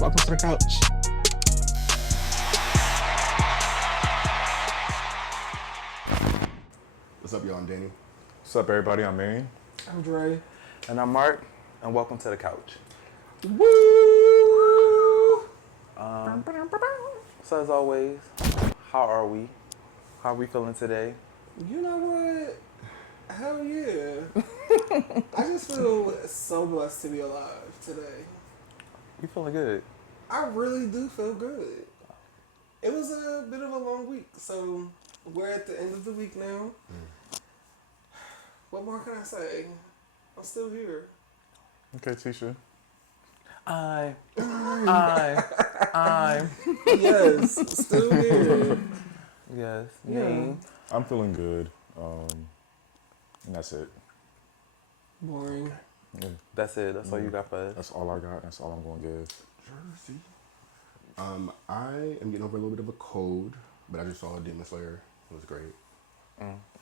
Welcome to the couch. What's up, y'all? I'm Danny. What's up, everybody? I'm MAINE. I'm Dre. And I'm Marc, and welcome to the couch. Woo! So as always, how are we? How are we feeling today? You know what? Hell yeah. I just feel so blessed to be alive today. You feeling good? I really do feel good. It was a bit of a long week, so we're at the end of the week now. What more can I say? I'm still here. Okay, Tisha. I'm. Yes, still here. Yes, Yeah. MAINE. I'm feeling good. And that's it. Boring. Yeah, That's it. That's all you got for us. that's all I got. That's all I'm going to give. Jersey. I am getting over a little bit of a cold, but I just saw Demon Slayer. It was great.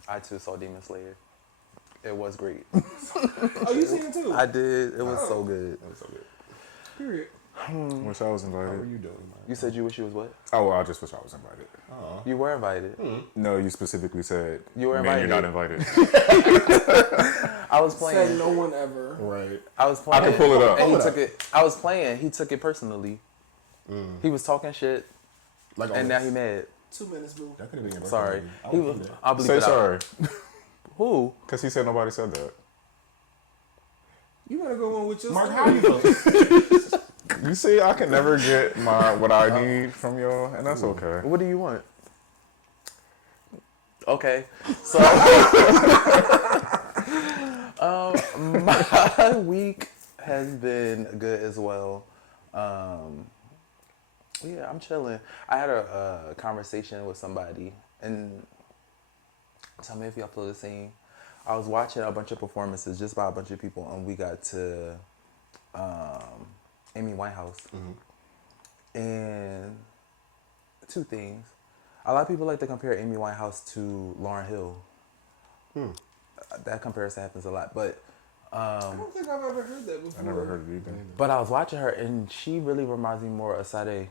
I too saw Demon Slayer. It was great. Oh, you seen it too? I did. It was so good. It was so good. Period. Wish I was How are invited. you doing, man? You said you wish you was what? Oh, well, I just wish I was invited. Aw. You were invited. No, you specifically said, You were "Man, you're not invited." invited. I was Said playing. no one ever. Right. I was playing. can pull it up. And he Pull it took it. I was playing. He took it personally. He was talking shit, Like and now always. he mad. 2 minutes, boo. That could have been your birthday. Sorry. I He would was. do that. I'll bleep Say it out. sorry. Who? Because he said nobody said that. You better go on with your Mark, story. how you feeling? You see, I can never get what I need from y'all, and that's okay. What do you want? Okay, so my week has been good as well. Yeah, I'm chilling. I had a conversation with somebody, and tell me if y'all feel the same. I was watching a bunch of performances just by a bunch of people, and we got to Amy Winehouse. And two things. A lot of people like to compare Amy Winehouse to Lauryn Hill. That comparison happens a lot, but I don't think I've ever heard that before. I never heard it either. but I was watching her, and she really reminds me more of Sade.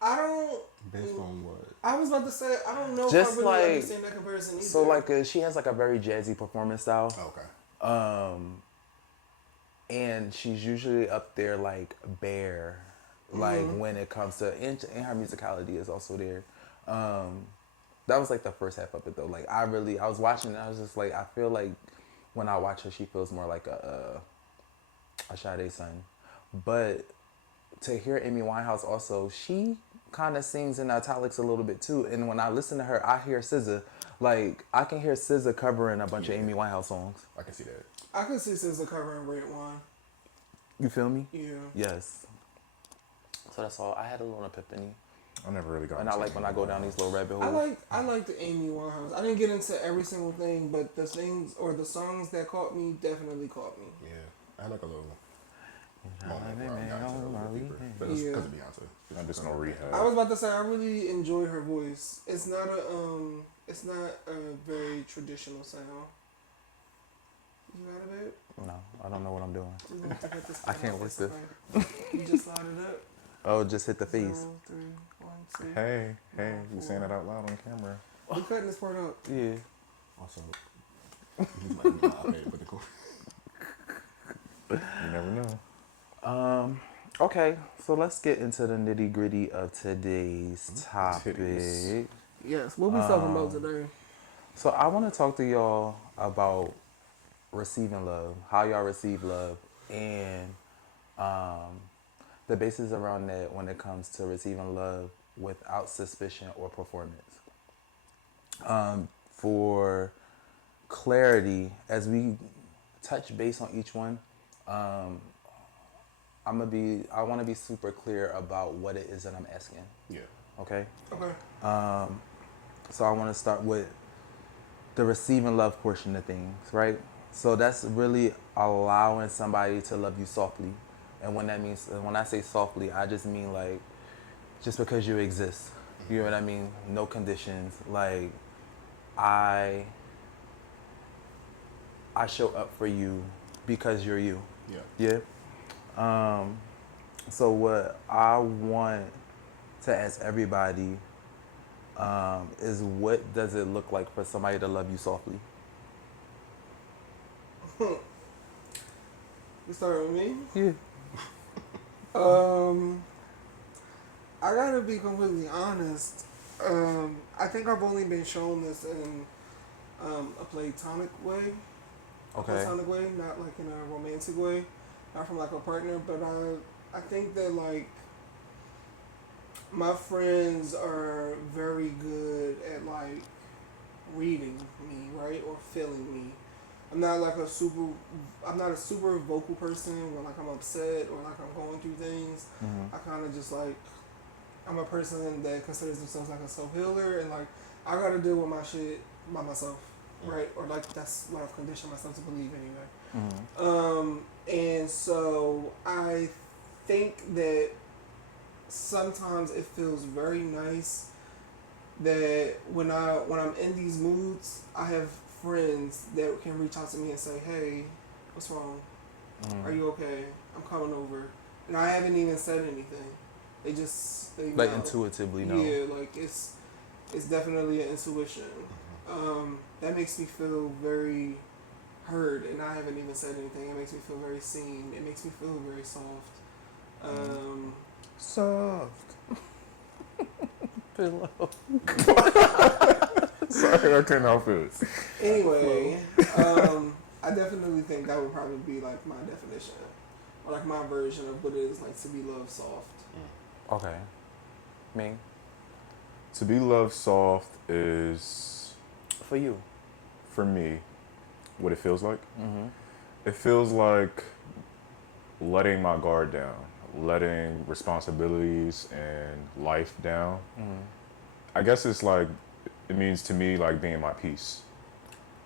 I don't. Based on what? I was about to say I don't know Just if I really like- understand that comparison either. So like she has like a very jazzy performance style, Okay. and she's usually up there like bare, like when it comes to and her musicality is also there. That was like the first half of it though. Like I was watching and I was just like, I feel like when I watch her, she feels more like a Sade son. But to hear Amy Winehouse also, she kind of sings in italics a little bit too. And when I listen to her, I hear SZA. Like I can hear SZA covering a bunch of Amy Winehouse songs. I can see that. I could see SZA covering Red Wine. You feel me? Yeah. Yes. So that's all. I had a little epiphany. I never really got And I into like when I go down these little rabbit holes. I like the Amy Winehouse. I didn't get into every single thing, but the things or the songs that caught me definitely caught me. Yeah. I had like a little moment where I got into it a little deeper. But it's Yeah. because of Beyonce. I'm just no rehab. I was about to say I really enjoy her voice. It's not a very traditional sound. You got it, babe? No, I don't know what I'm doing. We're gonna have to get this I thing can't out work this way. You just slide it up. Oh, just hit the face. 0, 3, 1, 2. Hey, you saying that out loud on camera. We cutting this part up. Yeah. Also, he's my iPad with the cool. You never know. Okay, so let's get into the nitty gritty of today's topic. Titties. Yes. What we talking about today? So I want to talk to y'all about receiving love, how y'all receive love, and the basis around that when it comes to receiving love without suspicion or performance. For clarity, as we touch base on each one, I want to be super clear about what it is that I'm asking. Yeah. Okay. Okay. So I want to start with the receiving love portion of things, right? So that's really allowing somebody to love you softly. And when I say softly, I just mean like, just because you exist. You know what I mean? No conditions. Like, I show up for you because you're you. Yeah. Yeah? So what I want to ask everybody is, what does it look like for somebody to love you softly? You start with me. Yeah. I gotta be completely honest. I think I've only been shown this in a platonic way. Okay. Platonic way, not like in a romantic way, not from like a partner. But I think that like my friends are very good at like reading me, right, or feeling me. I'm not like I'm not a super vocal person when like I'm upset or like I'm going through things. Mm-hmm. I kind of just like, I'm a person that considers themselves like a self healer, and like I gotta deal with my shit by myself, right? Or like that's what I've conditioned myself to believe anyway. Mm-hmm. And so I think that sometimes it feels very nice that when I'm in these moods, I have friends that can reach out to me and say, "Hey, what's wrong? Are you okay? I'm coming over." And I haven't even said anything. They Like know. intuitively know. Yeah, like it's definitely an intuition. That makes me feel very heard, and I haven't even said anything. It makes me feel very seen. It makes me feel very soft. Soft. Pillow. Sorry, I couldn't help it. Anyway, I definitely think that would probably be like my definition, or like my version of what it is like to be loved soft. Okay. Me? To be loved soft is, For you. for me, what it feels like. Mm-hmm. It feels like letting my guard down, letting responsibilities and life down. Mm-hmm. I guess it's like, it means to me like being my peace.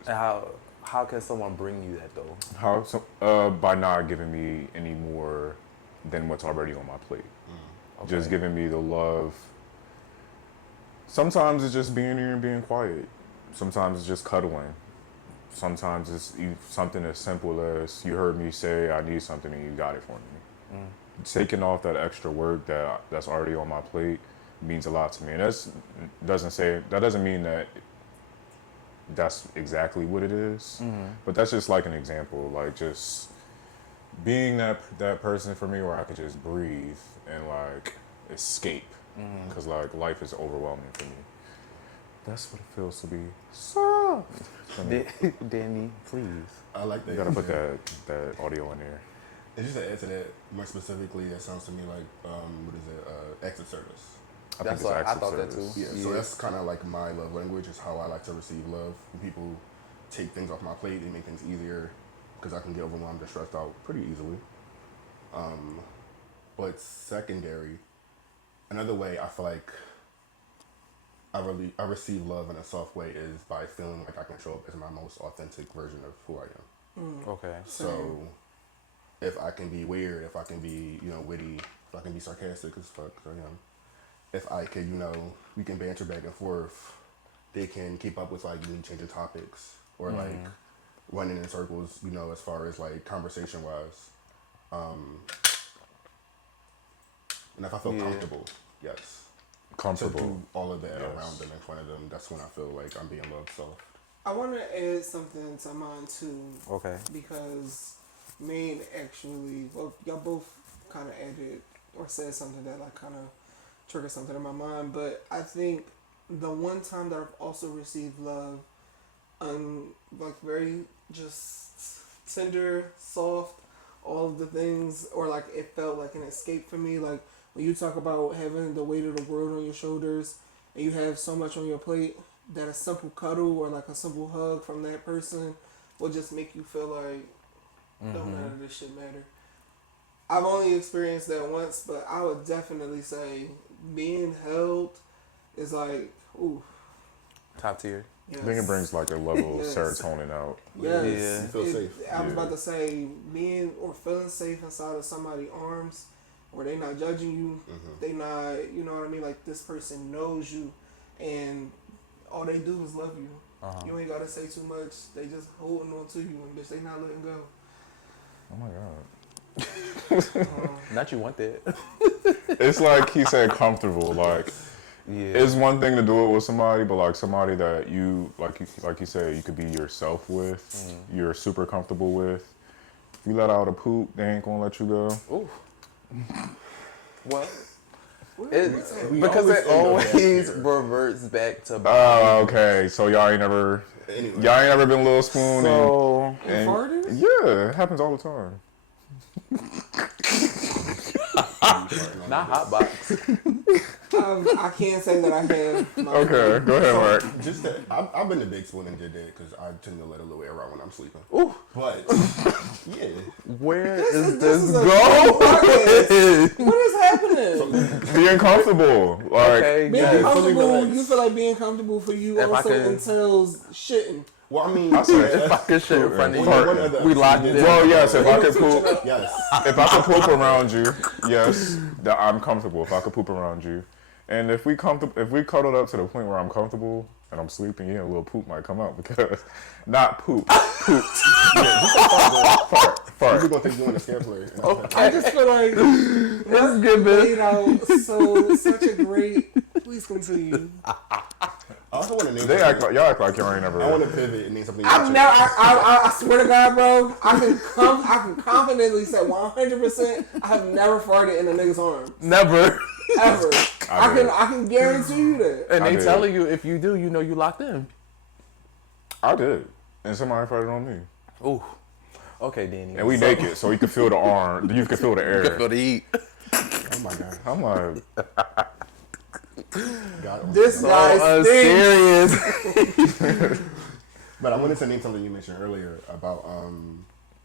And how can someone bring you that though? How? By not giving me any more than what's already on my plate. Okay. Just giving me the love. Sometimes it's just being here and being quiet. Sometimes it's just cuddling. Sometimes it's something as simple as you heard me say I need something and you got it for me. Taking off that extra work that's already on my plate means a lot to me. And that doesn't mean that that's exactly what it is, but that's just like an example, like just being that person for me where I could just breathe and like escape, because like life is overwhelming for me. That's what it feels to be soft. Danny, please. I like that. You gotta put that audio in there. And just to add to that, more specifically, that sounds to me like, what is it, acts of service. I That's think what it's I acts of thought that too. service. Yeah, so that's kind of like my love language, is how I like to receive love. When people take things off my plate, they make things easier, because I can get overwhelmed and stressed out pretty easily. But secondary, another way I feel like I receive love in a soft way is by feeling like I can show up as my most authentic version of who I am. Okay. So if I can be weird, if I can be, witty, if I can be sarcastic as fuck, 'cause I am. If I can, we can banter back and forth. They can keep up with like me changing topics or like running in circles, as far as like conversation wise. And if I feel comfortable, yes, Comfortable. to do all of that Yes. around them, in front of them, that's when I feel like I'm being loved soft. I want to add something to mine too. Okay. Because Maine actually, well, y'all both kind of added or said something that like kind of triggered something in my mind. But I think the one time that I've also received love, like very just tender, soft, all of the things, or like it felt like an escape for me. Like when you talk about having the weight of the world on your shoulders and you have so much on your plate, that a simple cuddle or like a simple hug from that person will just make you feel like don't none of this shit matter. I've only experienced that once, but I would definitely say being held is like, ooh. Top tier. Yes. I think it brings like a level of Yes. serotonin out. Yes. Yeah. You feel safe. I was Yeah. about to say being or feeling safe inside of somebody's arms, where they not judging you, they not, you know what I mean? Like this person knows you, and all they do is love you. You ain't gotta say too much. They just holding on to you, and bitch, they not letting go. Oh my god. Not you want that. It's like he said, comfortable. Like, Yeah. it's one thing to do it with somebody, but like somebody that you, like you said, you could be yourself with, you're super comfortable with. If you let out a poop, they ain't gonna let you go. Ooh. Well, Because it always reverts back to. Oh, okay. So y'all ain't never been a little spoon So and farted? yeah, it happens all the time. not hot box. I can't say that I have. Okay, go ahead, Mark. Just that, I've been a big spoon and did that because I tend to let a little air out when I'm sleeping. Ooh. But yeah, Where This is is this a going? What is happening? Being comfortable, like Okay, Being yeah. comfortable, relaxed. you feel like being comfortable for you If I also could- entails shitting. well, I mean, I said, If I could shit in front of Part- one of the we locked episodes in. well, yes, if I could poop, yes. if I could poop around you, yes, that I'm comfortable. If I could poop around you, and if we cuddled up to the point where I'm comfortable and I'm sleeping, yeah, a little poop might come out because not poop, poop, We're fart. gonna think you want a scare player. I just feel like It's good, laid out such a great. Please continue. I also want to name. They act like y'all act like y'all ain't I never. want to pivot and name something. I've never. I swear to God, bro. I can confidently say 100%. I have never farted in a nigga's arm Never. ever. I did. I can guarantee you that. And I they did. telling you if you do, you know you locked in. I did, and somebody farted on me, Ooh. Okay, Danny. and we naked, so you could feel the arm, you could feel the air. Feel the heat. Oh my god. I'm like, God. This guy stinks. Serious. But I wanted to name something you mentioned earlier about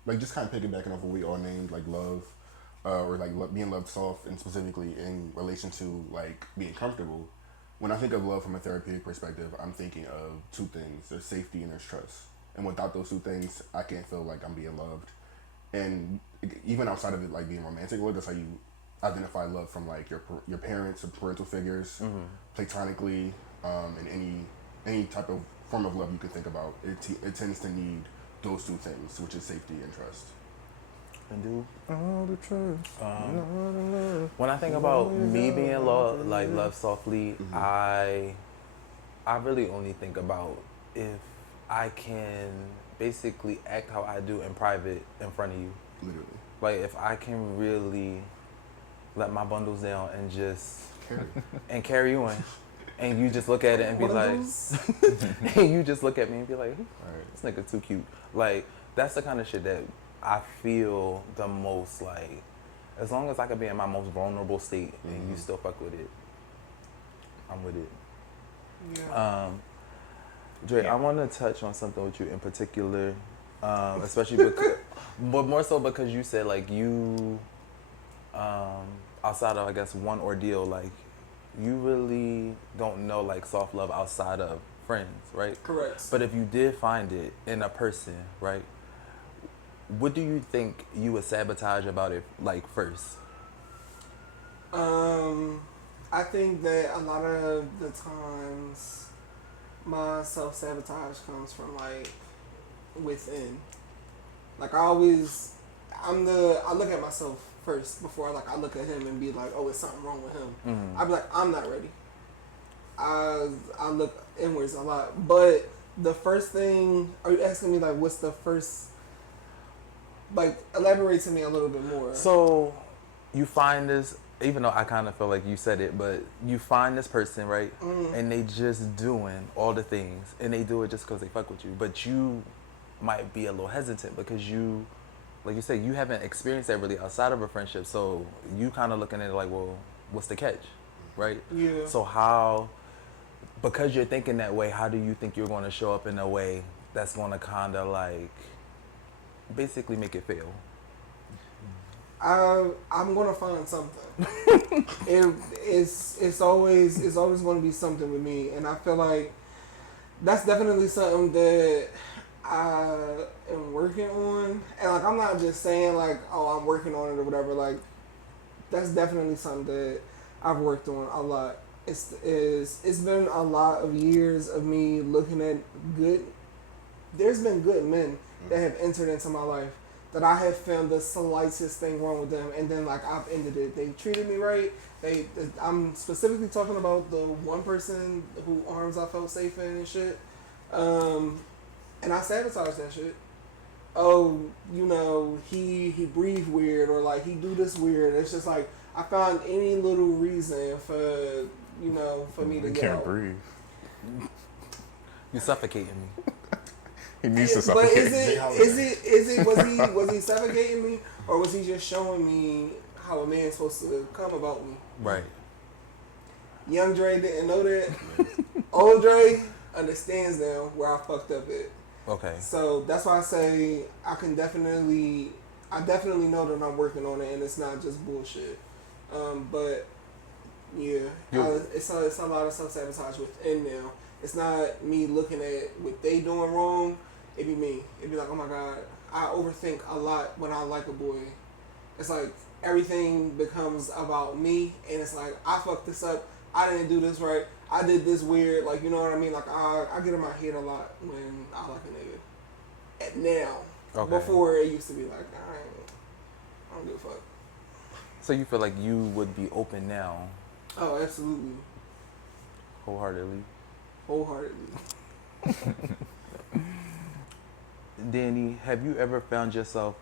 like just kind of piggybacking off what we all named like love, or like being loved soft, and specifically in relation to like being comfortable. When I think of love from a therapeutic perspective, I'm thinking of two things: there's safety and there's trust. And without those two things, I can't feel like I'm being loved. And even outside of it, like being romantic love, that's how you identify love from like your parents or parental figures, platonically, and any type of form of love you can think about. It tends to need those two things, which is safety and trust. And do. all the trust. When I think about me being loved softly, I really only think about if I can basically act how I do in private in front of you. Literally. Like if I can really let my bundles down and just carry on, and you just look at it and be like, and you just look at me and be like, this nigga too cute. Like that's the kind of shit that I feel the most like. As long as I can be in my most vulnerable state and you still fuck with it, I'm with it. Yeah. Dre, I want to touch on something with you in particular, especially because, but more so because you said like you, outside of I guess one ordeal, like you really don't know like soft love outside of friends, right? Correct. But if you did find it in a person, right? What do you think you would sabotage about it like first? I think that a lot of the times my self-sabotage comes from like within. Like I look at myself first before I look at him and be like, oh, it's something wrong with him. I'd be like, I'm not ready. I look inwards a lot. But the first thing, are you asking me like what's the first, like elaborate to me a little bit more. So you find this, even though I kind of feel like you said it, but you find this person, right? And they just doing all the things, and they do it just because they fuck with you. But you might be a little hesitant because you, like you said, you haven't experienced that really outside of a friendship. So you kind of looking at it like, well, what's the catch, right? Yeah. So how, because you're thinking that way, how do you think you're going to show up in a way that's going to kind of like basically make it fail? I'm gonna find something. It's always going to be something with me, and I feel like that's definitely something that I am working on. And like I'm not just saying like, oh, I'm working on it or whatever. Like that's definitely something that I've worked on a lot. It's been a lot of years of me looking at good. There's been good men that have entered into my life that I have found the slightest thing wrong with them, and then like I've ended it. They treated me right. I'm specifically talking about the one person who arms I felt safe in and shit. And I sabotaged that shit. Oh, you know, he breathed weird, or like he do this weird. It's just like I found any little reason for, you know, for me to You get can't out. breathe. You suffocating me. He needs to But suffocate. is it was he suffocating me, or was he just showing me how a man's supposed to come about me? Right. Young Dre didn't know that. Old Dre understands now where I fucked up at. Okay. So that's why I say I definitely know that I'm working on it, and it's not just bullshit. But yeah, it's a lot of self sabotage within now. It's not me looking at what they doing wrong. It be me. It be like, oh my god, I overthink a lot when I like a boy. It's like everything becomes about me, and it's like I fucked this up. I didn't do this right. I did this weird. Like, you know what I mean? Like I get in my head a lot when I like a nigga. And now, before it used to be like I don't give a fuck. So you feel like you would be open now, Oh, absolutely, wholeheartedly? Danny, have you ever found yourself,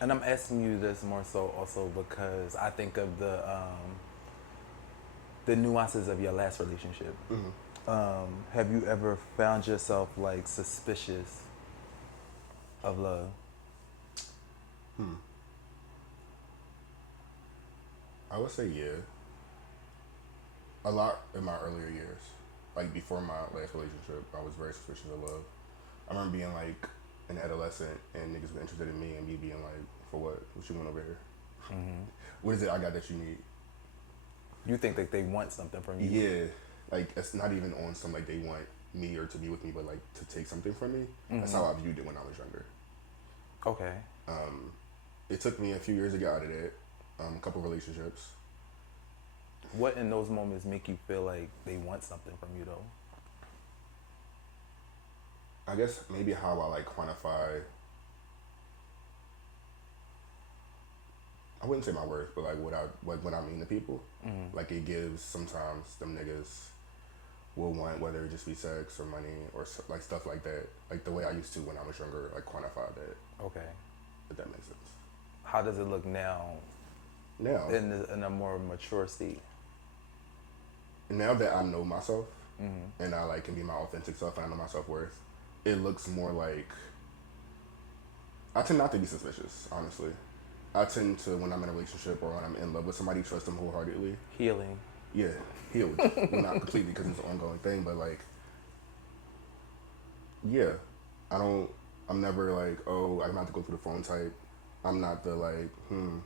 and I'm asking you this more so also because I think of the nuances of your last relationship. Mm-hmm. Have you ever found yourself like suspicious of love? I would say yeah. A lot in my earlier years. Like before my last relationship, I was very suspicious of love. I remember being like an adolescent and niggas were interested in me and me being like, for what? What you want over here? Mm-hmm. What is it I got that you need? You think that they want something from you? Yeah. Like it's not even on some like they want me or to be with me, but like to take something from me. Mm-hmm. That's how I viewed it when I was younger. Okay. It took me a few years to get out of that. A couple relationships. What in those moments make you feel like they want something from you though? I guess maybe how I like quantify. I wouldn't say my worth, but like what I mean to people. Mm-hmm. Like it gives sometimes them niggas will want whether it just be sex or money or like stuff like that. Like the way I used to when I was younger, like quantify that. Okay. If that makes sense. How does it look now? Now, In a more mature state. now that I know myself Mm-hmm. and I like can be my authentic self and I know my self-worth, it looks more like I tend not to be suspicious, honestly. I tend to, when I'm in a relationship or when I'm in love with somebody, trust them wholeheartedly. Healing. Yeah, healed. Well, not completely because it's an ongoing thing, but like, yeah, I'm never like, oh, I'm not to go through the phone type. I'm not the like, I'm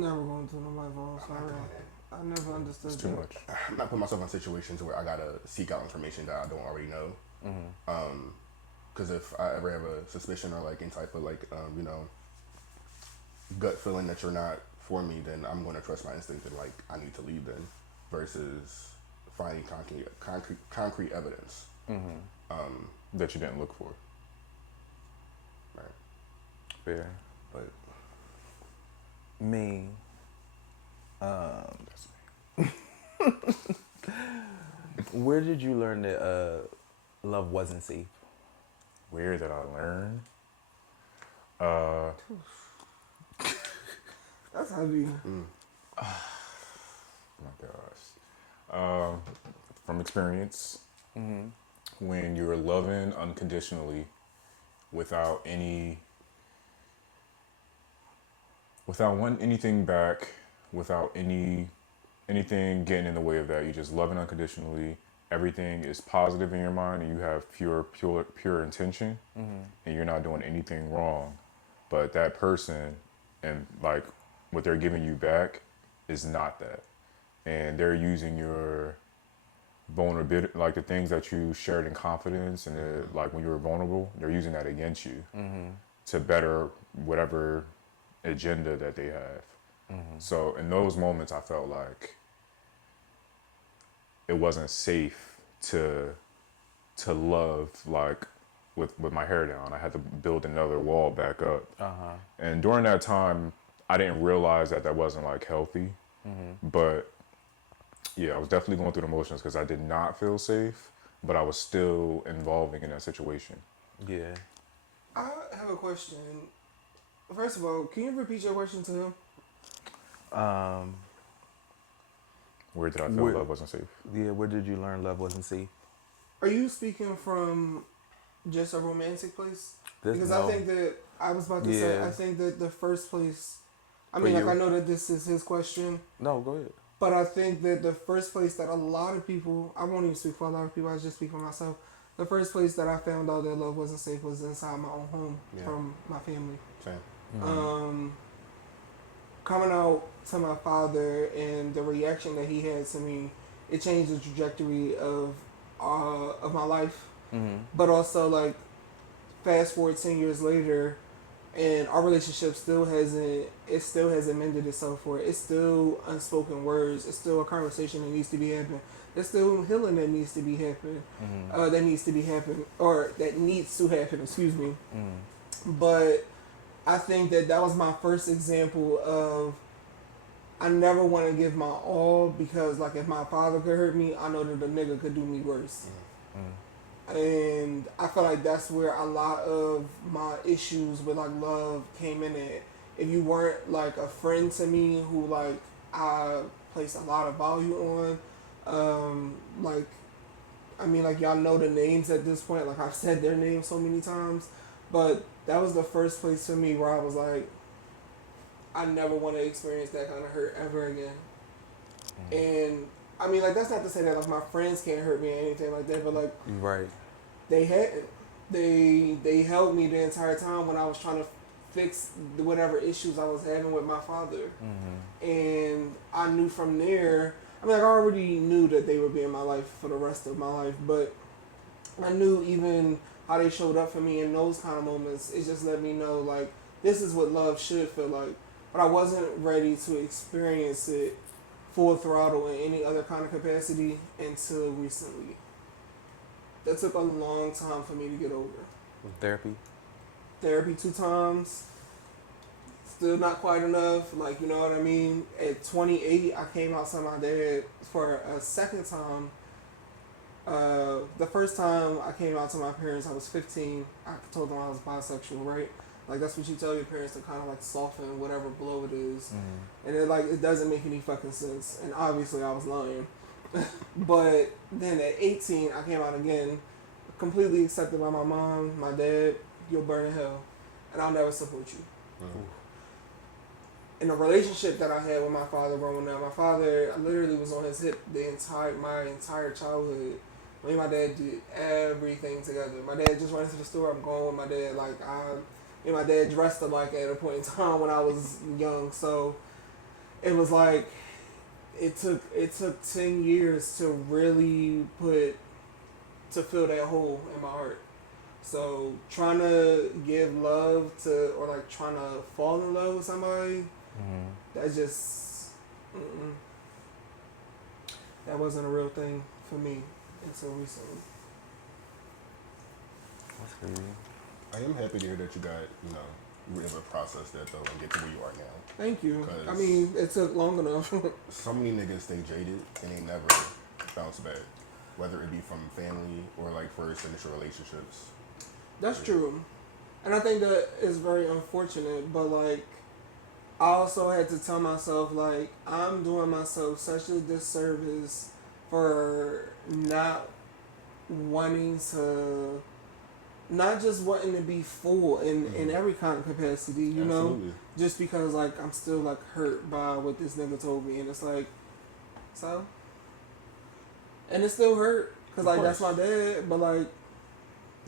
never going to nobody's phone. Sorry, I never understood It's too that. much. I'm not putting myself in situations where I gotta seek out information that I don't already know. Mm-hmm. Because if I ever have a suspicion or like any type of like, gut feeling that you're not for me, then I'm going to trust my instinct and like I need to leave then, versus finding concrete evidence. Mm-hmm. That you didn't look for. Right. Fair. But Me. That's me. Where did you learn that love wasn't safe? Where did I learn? That's heavy. Oh my gosh. From experience, Mm-hmm. when you're loving unconditionally without wanting anything back, without anything getting in the way of that, you're just loving unconditionally. Everything is positive in your mind, and you have pure intention, and you're not doing anything wrong. But that person and like what they're giving you back is not that, and they're using your vulnerability, like the things that you shared in confidence, and like when you were vulnerable, they're using that against you to better whatever agenda that they have. So in those moments, I felt like it wasn't safe to love like with my hair down. I had to build another wall back up. Uh-huh. And during that time, I didn't realize that wasn't like healthy. But yeah, I was definitely going through the motions because I did not feel safe, but I was still involving in that situation. Yeah. I have a question. First of all, can you repeat your question to him? Where did I feel love wasn't safe? Yeah, where did you learn love wasn't safe? Are you speaking from just a romantic place? Because No. I think that I was about to say, Yeah. I think that the first place, I For mean, like you? I know that this is his question, No, go ahead. but I think that the first place that a lot of people, I won't even speak for a lot of people, I just speak for myself. The first place that I found out that love wasn't safe was inside my own home from my family. Same. Coming out to my father and the reaction that he had to me, it changed the trajectory of my life. But also, like, fast forward 10 years later, and our relationship still hasn't mended itself for it. It's still unspoken words. It's still a conversation that needs to be happening. There's still healing that needs to be happening. That needs to happen. Excuse me. But I think that was my first example of I never want to give my all because, like, if my father could hurt me, I know that the nigga could do me worse. And I feel like that's where a lot of my issues with, like, love came in at. If you weren't, like, a friend to me who, like, I placed a lot of value on, like, I mean, like, y'all know the names at this point. Like, I've said their names so many times. But that was the first place for me where I was like, I never want to experience that kind of hurt ever again. And I mean, like, that's not to say that, like, my friends can't hurt me or anything like that, but, like, Right. they held me the entire time when I was trying to fix whatever issues I was having with my father. And I knew from there, I mean, like, I already knew that they would be in my life for the rest of my life, but I knew even how they showed up for me in those kind of moments. It just let me know, like, this is what love should feel like. But I wasn't ready to experience it full throttle in any other kind of capacity until recently. That took a long time for me to get over. Therapy? Therapy 2 times. Still not quite enough. Like, you know what I mean? At 28, I came out to my dad for a second time. The first time I came out to my parents, I was 15. I told them I was bisexual, right? Like, that's what you tell your parents to kind of, like, soften whatever blow it is. And it doesn't make any fucking sense. And obviously I was lying. But then at 18, I came out again, completely accepted by my mom, my dad. You'll burn in hell, and I'll never support you. In the relationship that I had with my father growing up, my father literally was on his hip my entire childhood. Me and my dad did everything together. My dad just went to the store. I'm going with my dad. Like, me and my dad dressed alike at a point in time when I was young. So it was like it took 10 years to really fill that hole in my heart. So trying to give love to, or like trying to fall in love with somebody, that just, that wasn't a real thing for me until recently. That's crazy. I am happy to hear that you got, you were able to process that though and get to where you are now. Thank you. I mean, it took long enough. So many niggas stay jaded and they never bounce back, whether it be from family or like first initial relationships. That's true. And I think that is very unfortunate, but like, I also had to tell myself, like, I'm doing myself such a disservice for not wanting to, not just wanting to be full in every kind of capacity, you Absolutely. know? Just because, like, I'm still, like, hurt by what this nigga told me. And it's like, so? And it still hurt, because, like, that's my dad, but, like,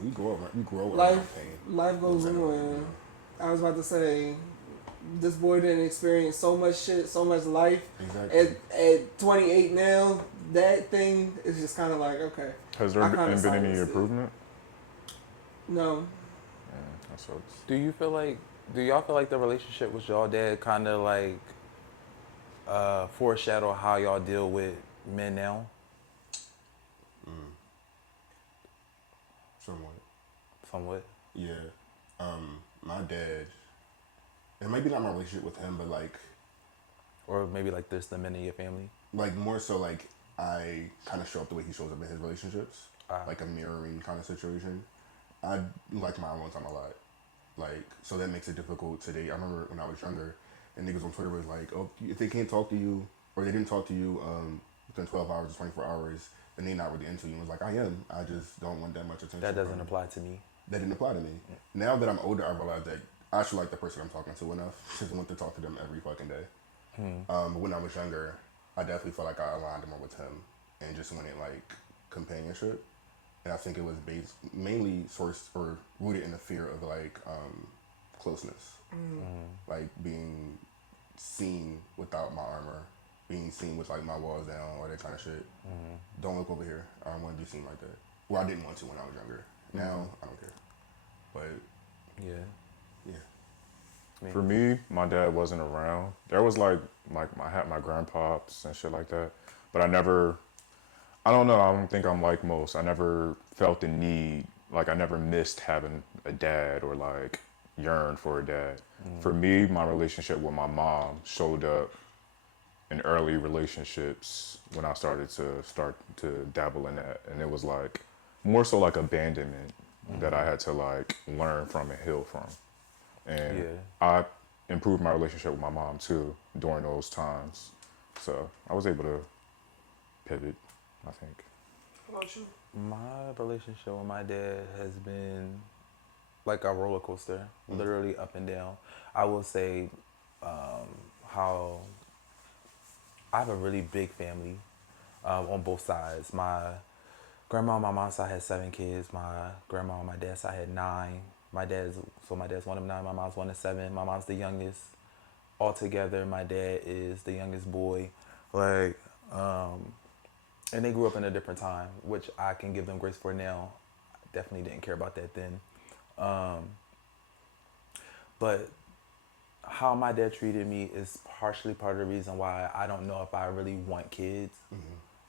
We grow around life pain. life goes on. I was about to say, this boy didn't experience so much shit, so much life. Exactly. At 28 now, that thing is just kind of like, okay. Has there been any improvement? No. Yeah, that sucks. Do y'all feel like the relationship with y'all dad kind of like foreshadow how y'all deal with men now? Somewhat. somewhat. Yeah. My dad, and maybe not my relationship with him, but Or maybe like there's the men in your family. more so I kind of show up the way he shows up in his relationships, Ah. like a mirroring kind of situation. I like my alone time a lot, so that makes it difficult today. I remember when I was younger, and niggas on Twitter was like, "Oh, if they can't talk to you, or they didn't talk to you within 12 hours or 24 hours, then they not really into you." And I was like, "I am. I just don't want that much attention." That doesn't apply to me. That didn't apply to me. Now that I'm older, I realize that I should like the person I'm talking to enough to want to talk to them every fucking day. But when I was younger, I definitely felt like I aligned more with him and just wanted companionship. And I think it was mainly sourced or rooted in the fear of closeness, like being seen without my armor, being seen with my walls down, all that kind of shit. Don't look over here. I don't want to be seen like that. Well, I didn't want to when I was younger. Now I don't care. But Yeah. yeah. For me, my dad wasn't around. There was I had my grandpops and shit like that, but I don't know, I don't think I'm like most. I never felt the need, I never missed having a dad or yearned for a dad. For me, my relationship with my mom showed up in early relationships when I started to dabble in that, and it was more so abandonment that I had to learn from and heal from. And I improved my relationship with my mom too during those times. So I was able to pivot, I think. How about you? My relationship with my dad has been like a roller coaster, literally up and down. I will say how I have a really big family on both sides. My grandma on my mom's side had 7 kids. My grandma on my dad's side had 9. My dad's one of 9. My mom's one of 7. My mom's the youngest. Altogether, my dad is the youngest boy. And they grew up in a different time, which I can give them grace for now. Definitely didn't care about that then. But how my dad treated me is partially part of the reason why I don't know if I really want kids.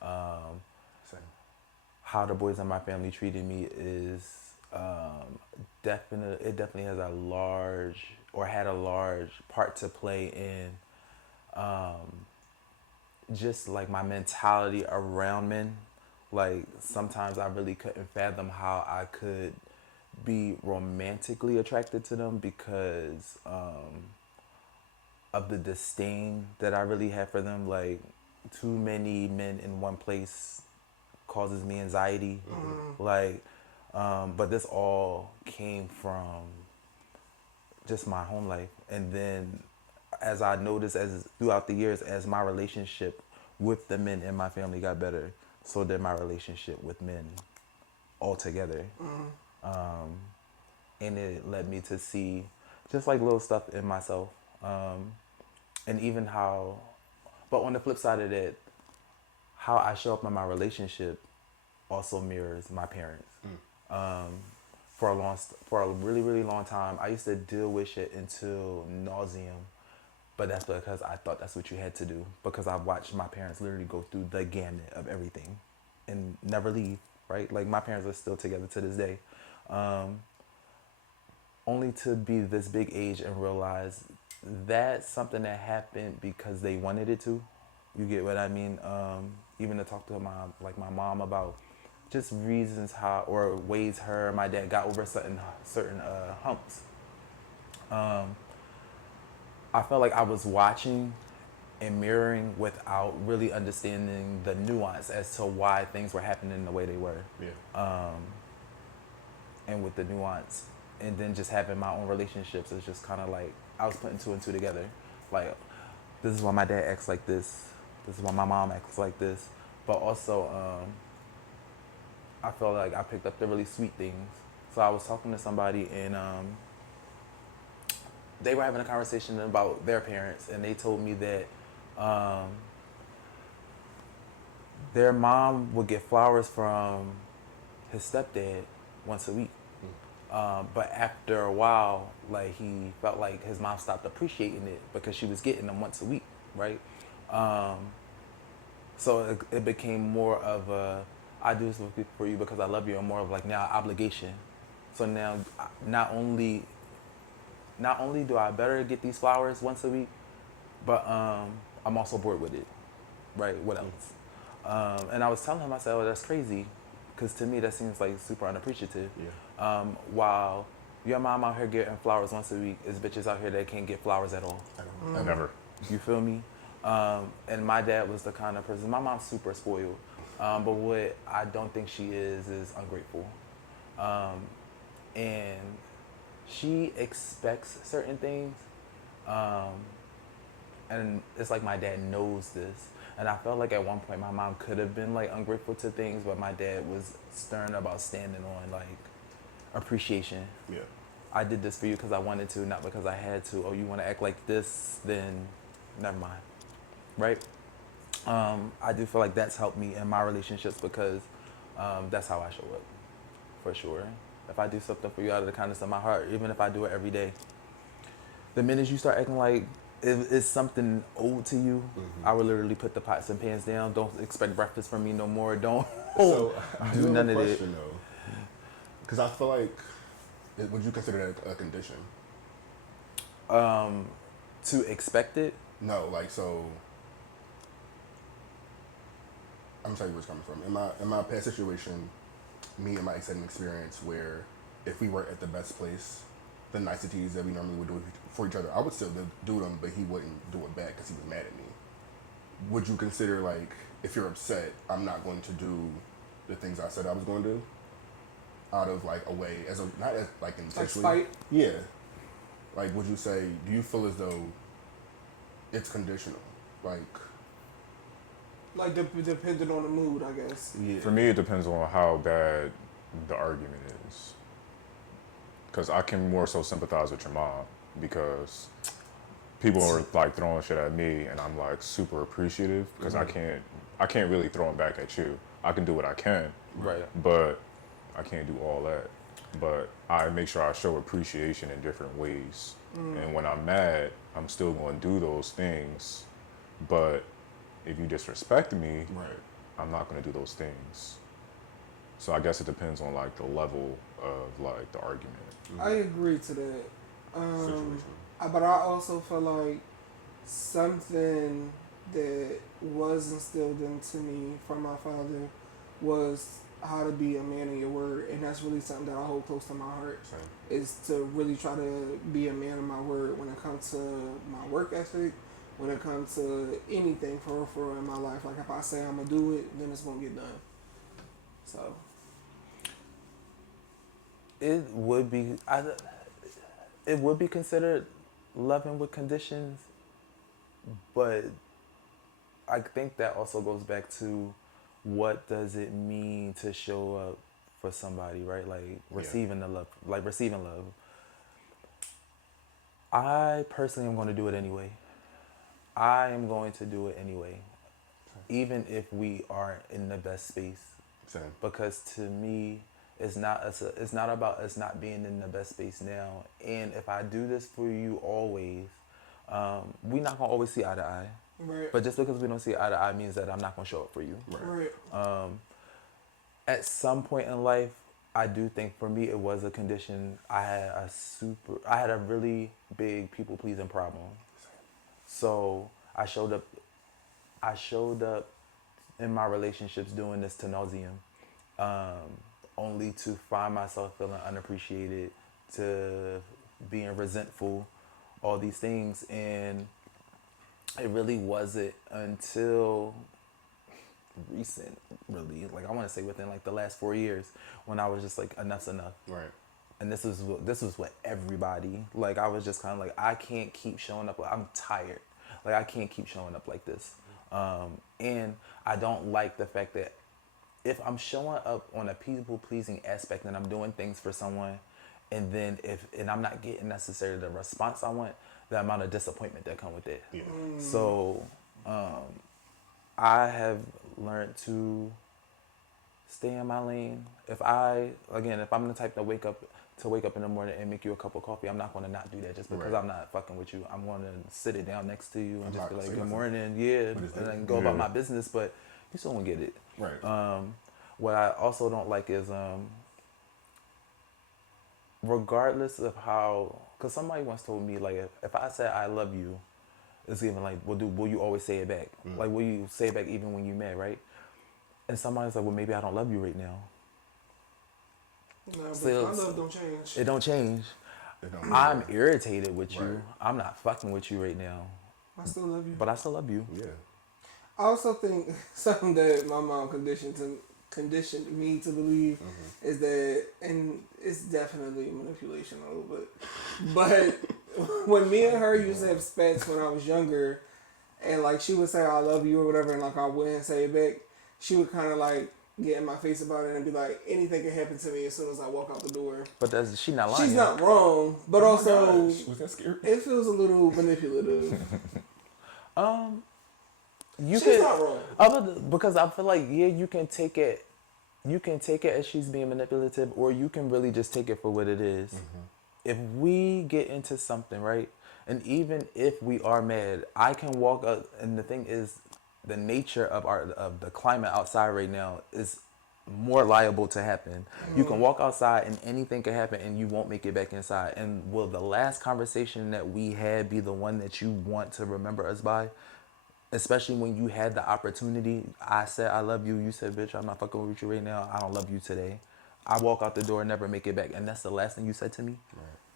Same. How the boys in my family treated me is definitely has had a large part to play in just my mentality around men. Sometimes I really couldn't fathom how I could be romantically attracted to them because of the disdain that I really have for them. Too many men in one place causes me anxiety. But this all came from just my home life. And then as I noticed throughout the years, as my relationship with the men in my family got better, so did my relationship with men altogether. And it led me to see just little stuff in myself. And even but on the flip side of that, how I show up in my relationship also mirrors my parents. For a really, really long time, I used to deal with shit until nauseum. But that's because I thought that's what you had to do. Because I've watched my parents literally go through the gamut of everything and never leave, right? My parents are still together to this day. Only to be this big age and realize that's something that happened because they wanted it to. You get what I mean? Even to talk to my mom about just reasons how or ways her and my dad got over certain humps. I felt like I was watching and mirroring without really understanding the nuance as to why things were happening the way they were. Yeah. And with the nuance, and then just having my own relationships, it's just kind of I was putting 2 and 2 together. This is why my dad acts like this. This is why my mom acts like this. But also, I felt like I picked up the really sweet things. So I was talking to somebody and they were having a conversation about their parents, and they told me that their mom would get flowers from his stepdad once a week. But after a while, he felt like his mom stopped appreciating it because she was getting them once a week, right? So it became more of a, I do this for you because I love you, and more of now obligation. So now, not only do I better get these flowers once a week, but I'm also bored with it. Right? What else? And I was telling him, I said, "Oh, that's crazy," because to me that seems like super unappreciative. Yeah. While your mom out here getting flowers once a week, is bitches out here that can't get flowers at all. I never. You feel me? And my dad was the kind of person. My mom's super spoiled, but what I don't think she is ungrateful. And she expects certain things, and it's like my dad knows this. And I felt like at one point my mom could have been like ungrateful to things, but my dad was stern about standing on like appreciation. Yeah. I did this for you because I wanted to, not because I had to. Oh, you want to act like this? Then never mind. Right? I do feel like that's helped me in my relationships because that's how I show up, for sure. If I do something for you out of the kindness of my heart, even if I do it every day, the minute you start acting like it's something owed to you, I will literally put the pots and pans down. Don't expect breakfast from me no more. Don't So I do have none a of it. question though, because I feel like, would you consider that a condition? To expect it. No, like so. I'm gonna tell you where it's coming from. In my past situation, me and my ex had an experience where if we were at the best place, the niceties that we normally would do for each other, I would still do them, but he wouldn't do it back because he was mad at me. Would you consider, like, if you're upset, I'm not going to do the things I said I was going to do out of like a way as a not as like intentionally? Like spite? Yeah. Like, would you say? Do you feel as though it's conditional? Like depending on the mood, I guess. Yeah. For me, it depends on how bad the argument is. Because I can more so sympathize with your mom because people are like throwing shit at me, and I'm like super appreciative because I can't really throw them back at you. I can do what I can, Right. but I can't do all that. But I make sure I show appreciation in different ways. And when I'm mad, I'm still going to do those things. But if you disrespect me, Right. I'm not going to do those things. So I guess it depends on like the level of like the argument. I agree to that. Situation. But I also feel like something that was instilled into me from my father was how to be a man of your word, and that's really something that I hold close to my heart. Same. Is to really try to be a man of my word when it comes to my work ethic, when it comes to anything for real in my life. Like if I say I'm gonna do it, then it's gonna get done. So It would be. It would be considered loving with conditions, but I think that also goes back to what does it mean to show up for somebody, right? Like receiving the love, like receiving love. I personally am going to do it anyway. I am going to do it anyway, even if we aren't in the best space. Same. Because to me, it's not about us not being in the best space now. And if I do this for you always, we're not gonna always see eye to eye. right, But just because we don't see eye to eye means that I'm not gonna show up for you. right. At some point in life, I do think for me it was a condition. I had a really big people pleasing problem. So I showed up in my relationships doing this to nauseam, only to find myself feeling unappreciated, to being resentful, all these things. And it really wasn't until recent, really, like I want to say within like the last 4 years, when I was just like, enough's enough. Right. And this was what everybody, like I was just kind of like, I can't keep showing up. I'm tired. Like I can't keep showing up like this. And I don't like the fact that if I'm showing up on a people pleasing aspect and I'm doing things for someone, and then and I'm not getting necessarily the response I want, the amount of disappointment that come with it. Yeah. So I have learned to stay in my lane. If I'm the type to wake up in the morning and make you a cup of coffee, I'm not going to not do that just because I'm not fucking with you. I'm going to sit it down next to you and just be like, good morning, and then go about my business, but you still won't get it. Right. What I also don't like is regardless of how, because somebody once told me, like, if I said I love you, it's even like, will you always say it back? Like, will you say it back even when you're mad, right? And somebody's like, well, maybe I don't love you right now. No, but Still, my love don't change. it don't change. It don't I'm matter. irritated with you. Right. I'm not fucking with you right now, I still love you. but I still love you. Yeah. I also think something that my mom conditioned me to believe is that, and it's definitely manipulation a little bit, but when me and her used to have spats when I was younger, and like she would say I love you or whatever, and like I wouldn't say it back, she would kind of like get in my face about it and be like, anything can happen to me as soon as I walk out the door. But she not lying. She's not wrong, but also Was that scary? it feels a little manipulative. You She's not wrong. Because I feel like, yeah, you can take it as she's being manipulative, or you can really just take it for what it is. If we get into something, right, and if we are mad, I can walk up, and the thing is, the nature of the climate outside right now is more liable to happen. You can walk outside and anything can happen and you won't make it back inside. And will the last conversation that we had be the one that you want to remember us by? Especially when you had the opportunity. I said I love you. You said, bitch, I'm not fucking with you right now. I don't love you today. I walk out the door and never make it back. And that's the last thing you said to me?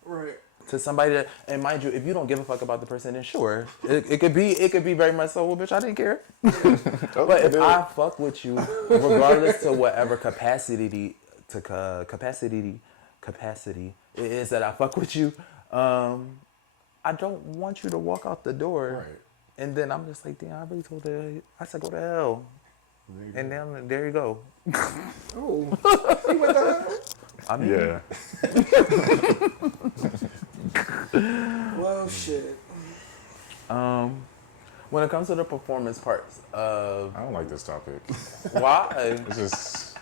Right. To somebody that, and mind you, if you don't give a fuck about the person, then sure. It could be very much so, well, bitch, I didn't care. But if I fuck with you, regardless to whatever capacity it is that I fuck with you, I don't want you to walk out the door. Right. And then I'm just like, damn, I really told her, I said, go to hell. And then there you go. Oh, see what the hell? I mean, Yeah. Well, shit. When it comes to the performance parts of I don't like this topic. why It's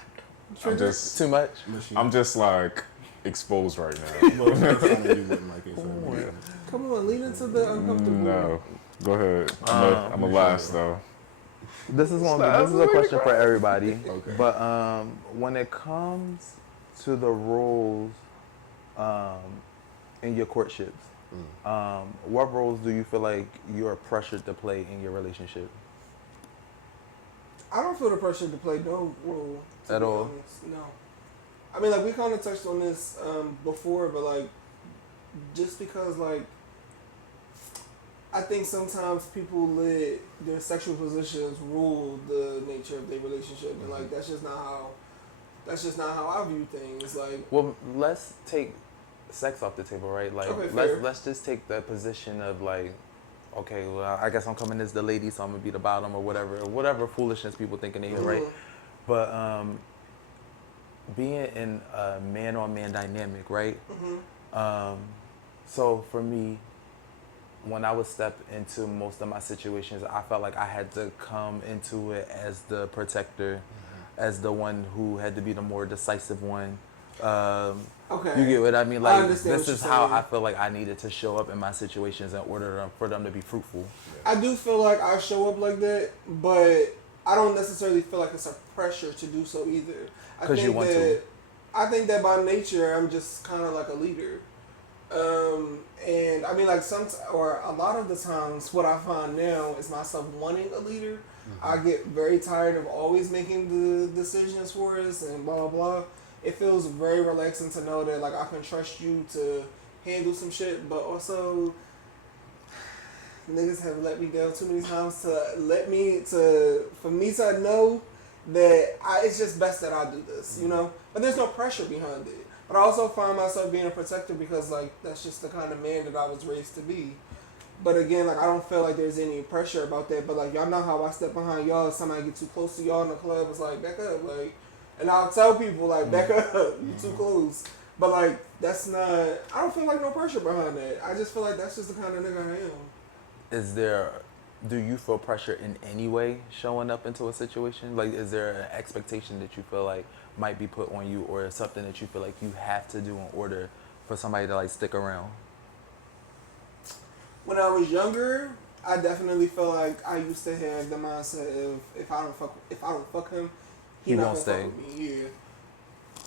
just, too much. I'm just like exposed right now. Well, that's something you wouldn't like it, so, yeah. Come on, lean into the uncomfortable. No, go ahead. I'm a last though. This is a question for everybody. Okay. But when it comes to the roles in your courtships, what roles do you feel like you're pressured to play in your relationship? I don't feel the pressure to play no role to At be all? honest. No. I mean, like we kind of touched on this before, but like just because like I think sometimes people let their sexual positions rule the nature of their relationship, and like that's just not how I view things. Like, Well, let's take sex off the table, right? Like, Okay, fair. let's just take the position of like, okay, well, I guess I'm coming as the lady, so I'm gonna be the bottom or whatever foolishness people think in their head, right? But being in a man-on-man dynamic, right? So for me, when I would step into most of my situations, I felt like I had to come into it as the protector, as the one who had to be the more decisive one. okay, You get what I mean? I Like, understand this what is you're how saying. I feel like I needed to show up in my situations in order for them to be fruitful. I do feel like I show up like that, but I don't necessarily feel like it's a pressure to do so either. I 'Cause you think want that to. I think that by nature I'm just kind of like a leader. And I mean, like or a lot of the times, what I find now is myself wanting a leader. I get very tired of always making the decisions for us and blah blah blah. It feels very relaxing to know that like I can trust you to handle some shit, but also niggas have let me down too many times for me to know that it's just best that I do this, you know. But there's no pressure behind it. But I also find myself being a protector because like that's just the kind of man that I was raised to be. But again, like I don't feel like there's any pressure about that. But like y'all know how I step behind y'all. If somebody get too close to y'all in the club, it's like back up, like. And I'll tell people like back up, you too close. But like that's not. I don't feel like no pressure behind that. I just feel like that's just the kind of nigga I am. Do you feel pressure in any way showing up into a situation? Like, is there an expectation that you feel like might be put on you, or something that you feel like you have to do in order for somebody to like stick around? When I was younger, I definitely feel like I used to have the mindset of if I don't fuck him, He not won't gonna stay. fuck with me. Yeah,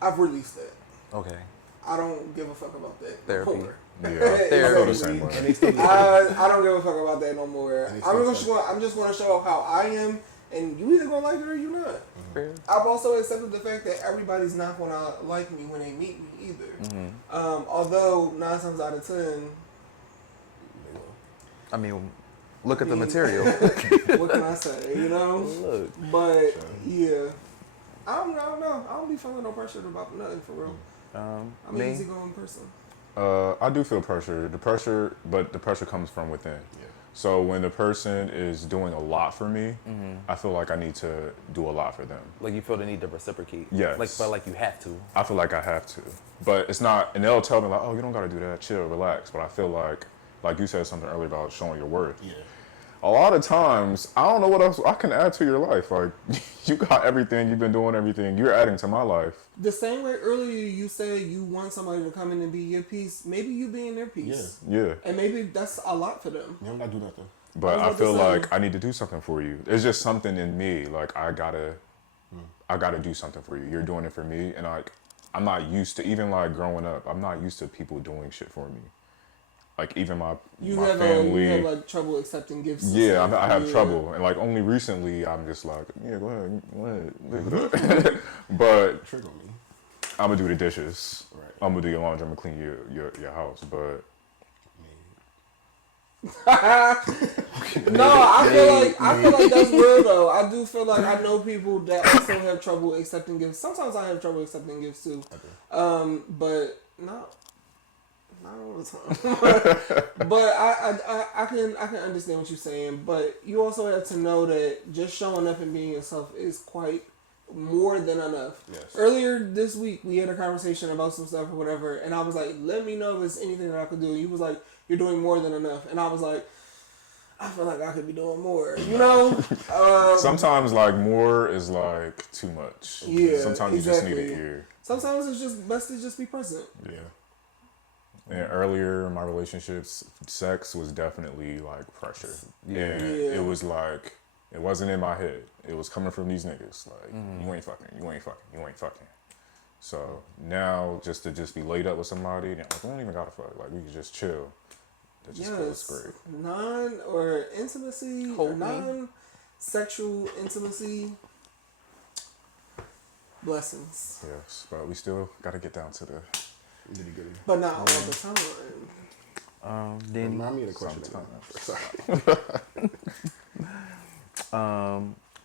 I've released that. Okay. I don't give a fuck about that. Therapy. No more. Yeah, I feel the same way. And they still be I don't give a fuck about that no more. And it's I'm just going to show how I am, and you either gonna like it or you not. Fair. I've also accepted the fact that everybody's not gonna like me when they meet me either. Although 9 times out of 10, I mean, look at the material. what can I say? You know. Look. But yeah, I don't know. I don't be feeling no pressure about nothing for real. I'm an Me? easygoing person. I do feel pressure. But the pressure comes from within. Yeah. So when the person is doing a lot for me, I feel like I need to do a lot for them. Like you feel the need to reciprocate. Yes. Like you have to. I feel like I have to. But it's not, and they'll tell me like, oh, you don't gotta do that, chill, relax. But I feel like you said something earlier about showing your worth. Yeah. A lot of times, I don't know what else I can add to your life. Like, you got everything, you've been doing everything, you're adding to my life. The same way earlier you said you want somebody to come in and be your piece, maybe you being their piece. Yeah. And maybe that's a lot for them. You don't gotta do nothing. But I I was feel about to say- like I need to do something for you. There's just something in me, like I gotta do something for you. You're doing it for me, and I'm not used to, even like growing up, I'm not used to people doing shit for me. Like even my family. You have like trouble accepting gifts. and Yeah, stuff. I have Yeah. trouble, and like only recently I'm just like, yeah, go ahead, leave it up. But Trigger me. I'm gonna do the dishes. Right. I'm gonna do your laundry. I'm gonna clean your house. But No, I feel like that's real though. I do feel like I know people that also have trouble accepting gifts. Sometimes I have trouble accepting gifts too. But not all the time. But I can understand what you're saying. But you also have to know that just showing up and being yourself is quite more than enough. Yes. Earlier this week we had a conversation about some stuff or whatever, and I was like, let me know if there's anything that I could do. And you was like, you're doing more than enough. And I was like, I feel like I could be doing more, you know? sometimes like more is like too much. Yeah, Sometimes exactly. you just need an ear. Sometimes it's just best to just be present. Yeah. And earlier in my relationships, sex was definitely like pressure. Yeah. And Yeah. it was like, it wasn't in my head. It was coming from these niggas. Like, you ain't fucking. So now just to be laid up with somebody, and like, we don't even gotta fuck. Like, we can just chill. That just feels great. Non-intimacy or Hold me. non-sexual intimacy. Blessings. Yes, but we still gotta get down to the Goody goody. But not all the time. Danny, Remind me of the question. sometimes. Sorry.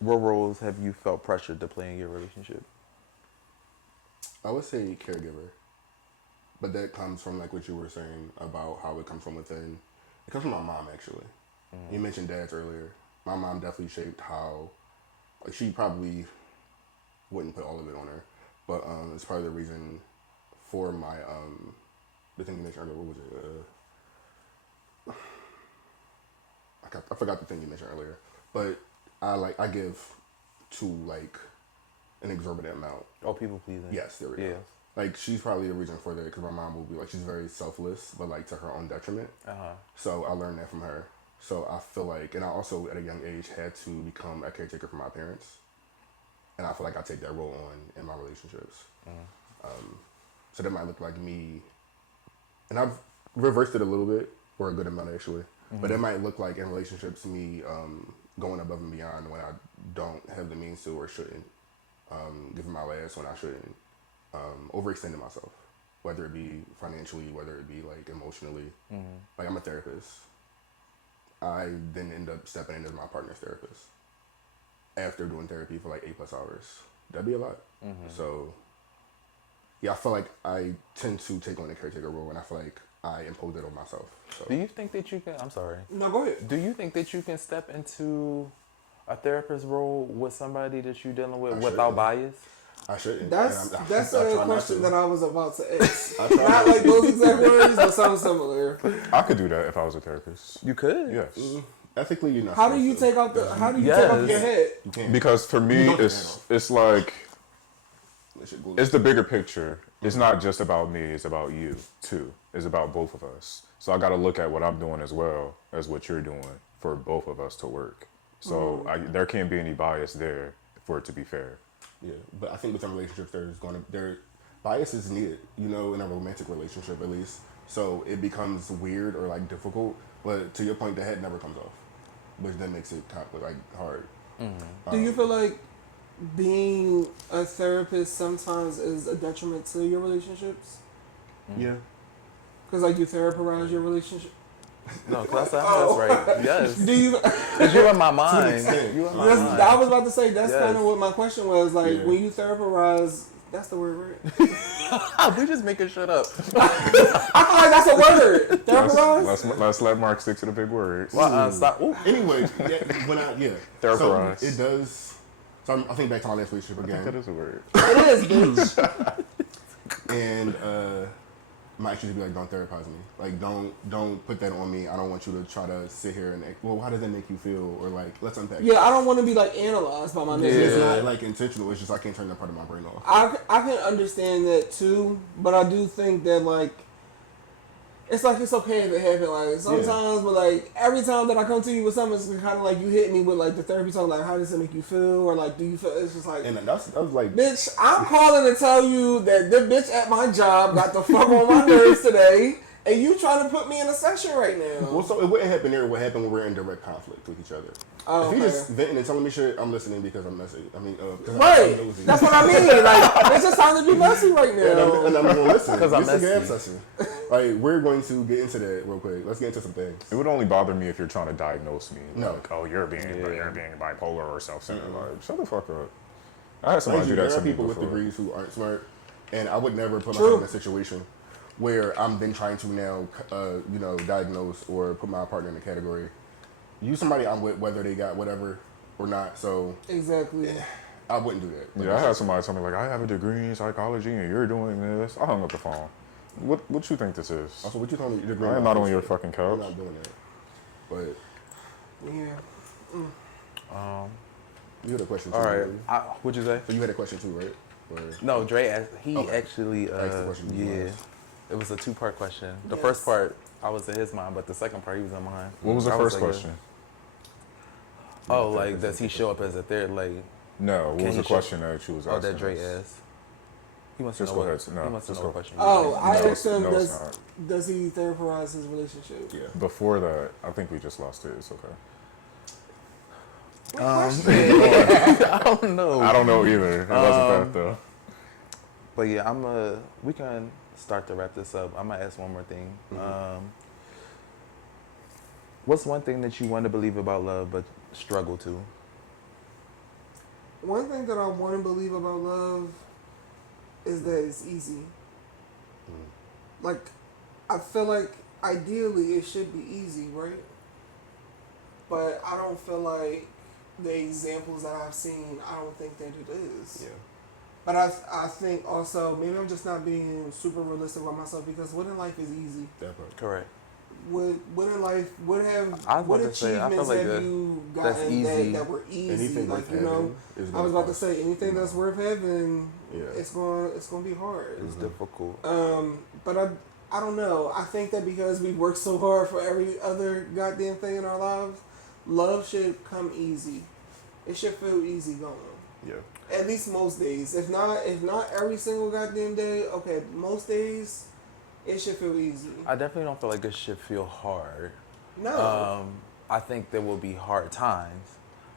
what roles have you felt pressured to play in your relationship? I would say caregiver. But that comes from like what you were saying about how it comes from within. It comes from my mom actually. You mentioned dads earlier. My mom definitely shaped how, like, she probably wouldn't put all of it on her, but it's part of the reason for my the thing you mentioned earlier. What was it? I forgot the thing you mentioned earlier. But I give to like an exorbitant amount. Oh, people pleasing. Yes, there we go. Yeah. Like, she's probably the reason for that, because my mom will be like, she's very selfless, but like to her own detriment. So I learned that from her. So I feel like, and I also at a young age had to become a caretaker for my parents. And I feel like I take that role on in my relationships. So that might look like me, and I've reversed it a little bit, or a good amount actually. But it might look like in relationships me going above and beyond when I don't have the means to or shouldn't, giving my last when I shouldn't, overextending myself, whether it be financially, whether it be like emotionally. Like, I'm a therapist. I then end up stepping in as my partner's therapist after doing therapy for like 8+ hours. That'd be a lot. So yeah, I feel like I tend to take on the caretaker role, and I feel like I impose it on myself. So. Do you think that you can? I'm sorry. No, go ahead. Do you think that you can step into a therapist role with somebody that you're dealing with without bias? I shouldn't. That's I a try question that I was about to ask. I try Not not like to. those exact words, but something similar. I could do that if I was a therapist. You could. Yes. Ethically, you're not. How do you supposed take out the? How do you Yes. take off your head? You can't. Because for me, don't it's like, That shit goes- it's the bigger picture. It's not just about me, it's about you too. It's about both of us. So I got to look at what I'm doing as well as what you're doing for both of us to work. So there can't be any bias there for it to be fair. Yeah, but I think within relationships, bias is needed, you know, in a romantic relationship at least. So it becomes weird or like difficult. But to your point, the head never comes off, which then makes it kind of like hard. Do you feel like being a therapist sometimes is a detriment to your relationships? Yeah. Because like you therapize your relationship. No, that's right. Yes. Do you? Because you're in my mind. You in my mind. I was about to say that's Yes. kind of what my question was. Like Yeah. when you therapize, that's the word, right? We just making shit up. I feel like that's a word. Therapize. Let's let Mark stick to the big words. Well, stop. Ooh. Anyway, Therapize. So it does. So I think back to my last relationship I think again. that is a word. It is, bitch. And my ex used to be like, don't therapize me. Like, don't put that on me. I don't want you to try to sit here and, well, how does that make you feel? Or like, let's unpack it. Yeah, I don't want to be like analyzed by my niggas. It's not like intentional. It's just I can't turn that part of my brain off. I can understand that too, but I do think that like it's like it's okay if it happens. Like sometimes, but like every time that I come to you with something, it's kind of like you hit me with like the therapy talk, like how does it make you feel, or like do you feel? It's just like, And that was like, bitch, I'm calling to tell you that the bitch at my job got the fuck on my nerves today, and you trying to put me in a session right now. well, so it wouldn't happen there. It would happen when we're in direct conflict with each other. Oh, if you okay. just venting and telling me shit, I'm listening because I'm messy. I mean, because Right, I'm nosy. that's what I mean. Like it's just time to be messy right now. And I'm going to listen. 'Cause I'm This is a messy. gab session. Like, we're going to get into that real quick. Let's get into some things. It would only bother me if you're trying to diagnose me. No. Like, oh, you're being bipolar or self-centered. Like, shut the fuck up. I had somebody do There that to are me people with before. degrees who aren't smart, and I would never put True. myself in a situation where I'm then trying to now, diagnose or put my partner in a category. Use somebody I'm with, whether they got whatever or not. So Exactly. I wouldn't do that. Yeah, I had somebody tell me, like, I have a degree in psychology and you're doing this. I hung up the phone. What you think this is? Also, what you telling me? I am not on your fucking I'm couch. not doing that. But Yeah. you had a question too. All right. right? What'd you say? So you had a question too, right? Or, No, Dre asked, Okay. actually, Asked the question you yeah. asked. It was a 2-part question. The Yes. first part, I was in his mind, but the second part, he was in mine. What was the I first like, question? Oh, like, does he show up as a third? Like, No, what Can was he the show- question that you was asking? that Dre us? asked. He wants to Just know go what, ahead. No, he wants to just know what go. question. Oh, I No, asked him, no, it's not. does he therapize his relationship? Yeah. Before that, I think we just lost it. It's okay. I don't know. I don't know either. It wasn't that though. But yeah, we can start to wrap this up. I'm gonna ask one more thing. What's one thing that you want to believe about love but struggle to? One thing that I want to believe about love is that it's easy. Like, I feel like ideally it should be easy, right? But I don't feel like the examples that I've seen, I don't think that it is. Yeah. But I think also, maybe I'm just not being super realistic with myself, because what in life is easy? That part. Correct. What in life, I was what about to say, I feel achievements like have you gotten that's easy. that were easy? Anything like, worth you know, having is I was about to cost. say, anything that's worth having, Yeah. it's gonna be hard. It's difficult. But I don't know. I think that because we work so hard for every other goddamn thing in our lives, love should come easy. It should feel easy going. Yeah. At least most days. If not every single goddamn day, okay, most days, it should feel easy. I definitely don't feel like it should feel hard. No. I think there will be hard times,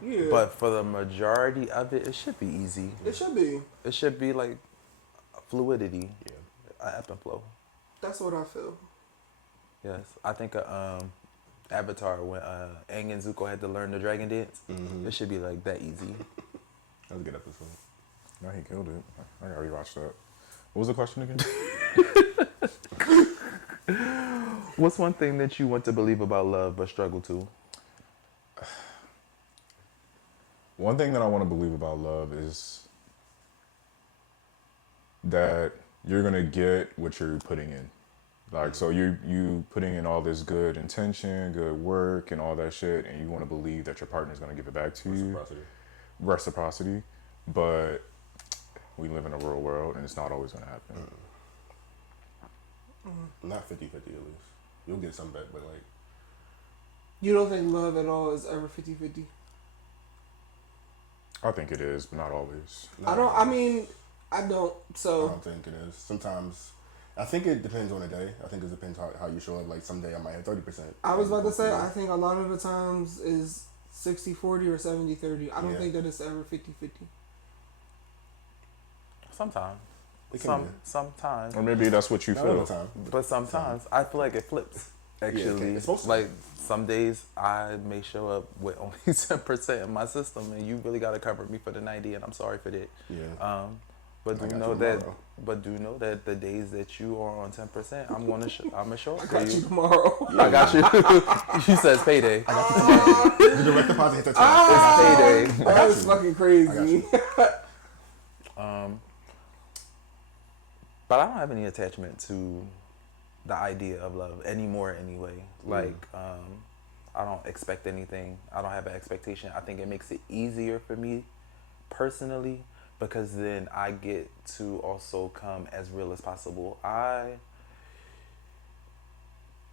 Yeah. but for the majority of it, it should be easy. It should be. It should be like fluidity, Yeah. an ebb and flow. That's what I feel. Yes, I think Avatar, when Aang and Zuko had to learn the dragon dance, it should be like that easy. That was a good episode. No, he killed it. I gotta rewatch that. What was the question again? What's one thing that you want to believe about love but struggle to? One thing that I want to believe about love is that you're gonna get what you're putting in. Like, so you putting in all this good intention, good work, and all that shit, and you want to believe that your partner's gonna give it back to you. Reciprocity. But we live in a real world, and it's not always gonna happen. Not 50-50 at least. You'll get some back, but like, You don't think love at all is ever 50-50? I think it is, but not always. I I don't. I So don't think it is. Sometimes, I think it depends on the day. I think it depends how you show up. Like someday I might have 30%. I was about to say, I think a lot of the times is 60-40 or 70-30. I don't Yeah. think that it's ever 50-50. Sometimes. It can be. Sometimes. Or maybe that's what you Not all feel. the time. But sometimes I feel like it flips. Actually, it's supposed to. like some days I may show up with only 10% in my system, and you really gotta cover me for the 90, and I'm sorry for that. Yeah. But I do got know you that. tomorrow. But do know that the days that you are on 10%, I'm gonna show up I for got you you. tomorrow. I got you. She says payday. The direct deposit hit the check. It's payday. That is fucking crazy. But I don't have any attachment to the idea of love anymore anyway. Like, I don't expect anything. I don't have an expectation. I think it makes it easier for me personally because then I get to also come as real as possible. I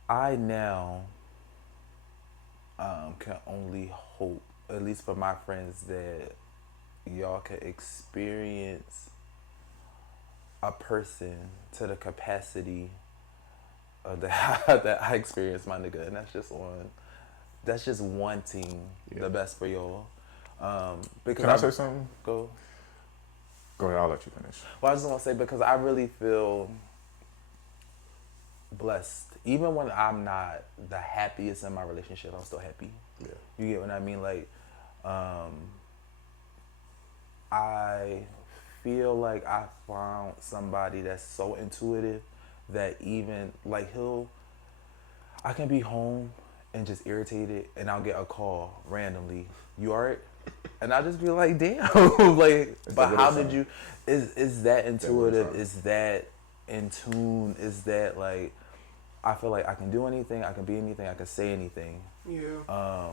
now can only hope, at least for my friends, that y'all can experience a person to the capacity of that I experienced, my nigga, and that's just wanting the best for y'all. Because Can I say something? Go ahead, I'll let you finish. Well, I just want to say because I really feel blessed, even when I'm not the happiest in my relationship, I'm still happy. Yeah. You get what I mean? Like, I feel like I found somebody that's so intuitive that even like I can be home and just irritated and I'll get a call randomly. You alright? And I just be like, damn. Like, but how did you is that intuitive? Is that in tune? Is that like I feel like I can do anything, I can be anything, I can say anything. Yeah.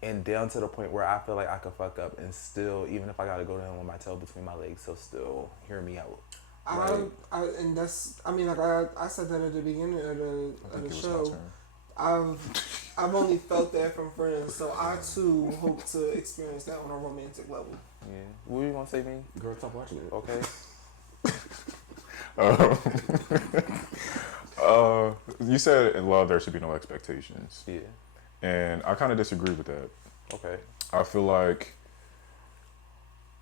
And down to the point where I feel like I could fuck up and still, even if I gotta go to him with my tail between my legs, he'll still hear me out. And that's, I mean, like I said that at the beginning of the show. I've only felt that from friends, so I too hope to experience that on a romantic level. Yeah. What you gonna say, me? Girl, stop watching it. Okay. You said in love there should be no expectations. Yeah. And I kind of disagree with that. Okay. I feel like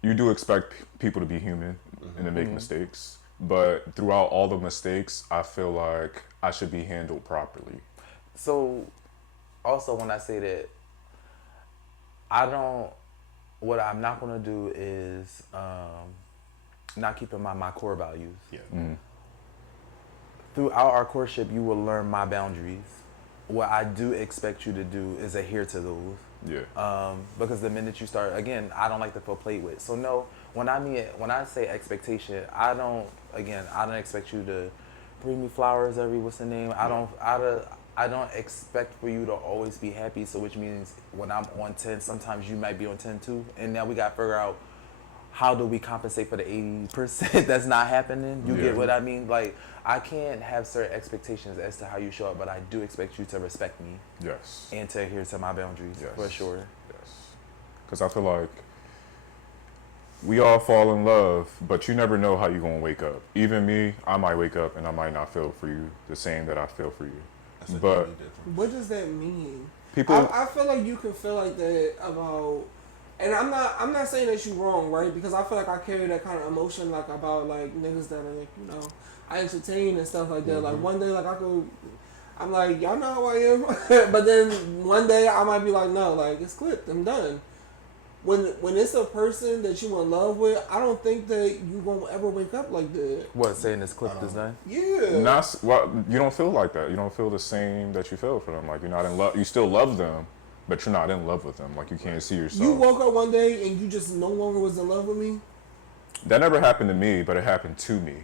you do expect people to be human and to make mistakes, but throughout all the mistakes, I feel like I should be handled properly. So, also when I say that, what I'm not gonna do is not keep in mind my core values. Yeah. Throughout our courtship, you will learn my boundaries. What I do expect you to do is adhere to those. Yeah. Because the minute you start, again, I don't like to feel played with. So no, when I say expectation, I don't expect you to bring me flowers every what's the name. I don't expect for you to always be happy. So which means when I'm on 10, sometimes you might be on 10 too. And now we got to figure out how do we compensate for the 80% that's not happening. You get what I mean? Like, I can't have certain expectations as to how you show up, but I do expect you to respect me. Yes. And to adhere to my boundaries, for sure. Yes. Because I feel like we all fall in love, but you never know how you're going to wake up. Even me, I might wake up and I might not feel for you the same that I feel for you. But what does that mean? People, I feel like you can feel like that about, and I'm not saying that you're wrong, right? Because I feel like I carry that kind of emotion, like about like niggas that are, I entertain and stuff like that. Like one day, like I'm like, y'all know how I am, but then one day I might be like, no, like it's clipped, I'm done. When it's a person that you in love with, I don't think that you won't ever wake up like that. What, saying this clip is done? Yeah. you don't feel like that. You don't feel the same that you feel for them. Like you're not in love. You still love them, but you're not in love with them. Like you can't see yourself. You woke up one day and you just no longer was in love with me? That never happened to me, but it happened to me.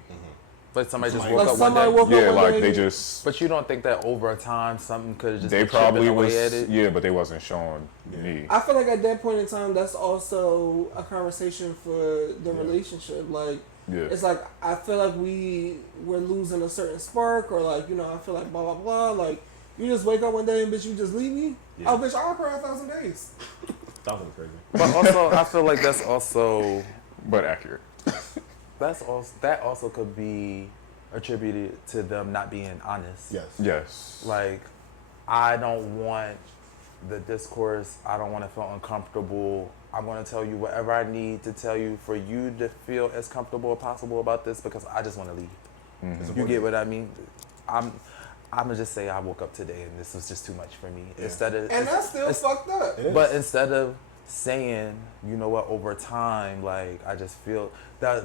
But somebody just Like woke up one somebody day. woke up Yeah, one like day. they just. But you don't think that over time something could have just They been probably chipping away was. at it? Yeah, but they wasn't showing me. I feel like at that point in time, that's also a conversation for the relationship. Like, it's like, I feel like we're losing a certain spark, or like, I feel like blah, blah, blah. Like, you just wake up one day and bitch, you just leave me? Yeah. Oh, bitch, I'll cry 1,000 days. 1,000 is crazy. But also, I feel like that's also... But accurate. that also could be attributed to them not being honest. Yes. Yes. Like, I don't want the discourse. I don't want to feel uncomfortable. I'm going to tell you whatever I need to tell you for you to feel as comfortable as possible about this because I just want to leave. Mm-hmm. You get what I mean? I'm gonna just say I woke up today and this was just too much for me. Yeah. And that's still fucked up. But instead of saying, you know what, over time, like I just feel that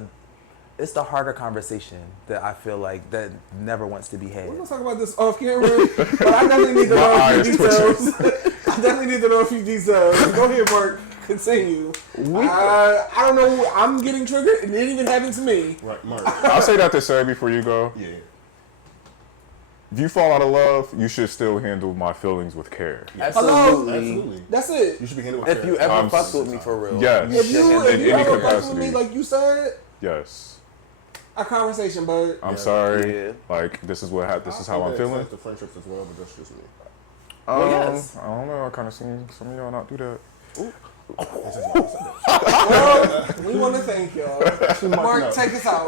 it's the harder conversation that I feel like that never wants to be had. We're gonna talk about this off camera, but I definitely need to know a few details. I definitely need to know a few details. Go ahead, Mark. Continue. I don't know. I'm getting triggered, and it didn't even happen to me. Right, Mark. I'll say that to say before you go. Yeah. If you fall out of love, you should still handle my feelings with care. Absolutely. Absolutely. That's it. You should be handled with If care. you ever I'm fucked with me for real, Yes. If you in any ever fucked with capacity. me, like you said, Yes. a conversation, but I'm Yeah. sorry. Yeah. Like this is what this is how I'm feeling. The friendships as well, but that's just me. Well, yes. I don't know. I kind of seen some of y'all not do that. well, we want to thank y'all. Mark, take us out.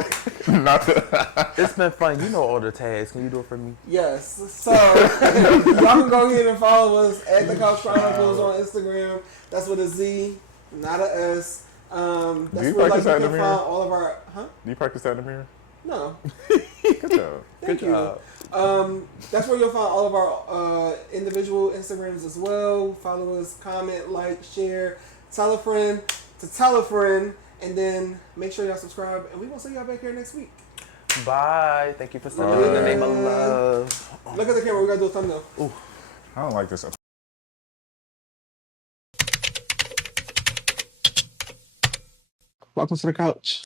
Not that. It's been fun. You know all the tags. Can you do it for me? Yes. So y'all can go ahead and follow us at The Couch Chronicles on Instagram. That's with a Z, not a S. That's Do you where practice that you in can the find mirror? all of our. Huh? Do you practice that in the mirror? No. Good job. Thank Good you. job. That's where you'll find all of our individual Instagrams as well. Follow us, comment, like, share, tell a friend to tell a friend, and then make sure y'all subscribe. And we will see y'all back here next week. Bye. Thank you for sending in the name of love. Look at the camera. We gotta do a thumbnail. I don't like this. Welcome to the couch.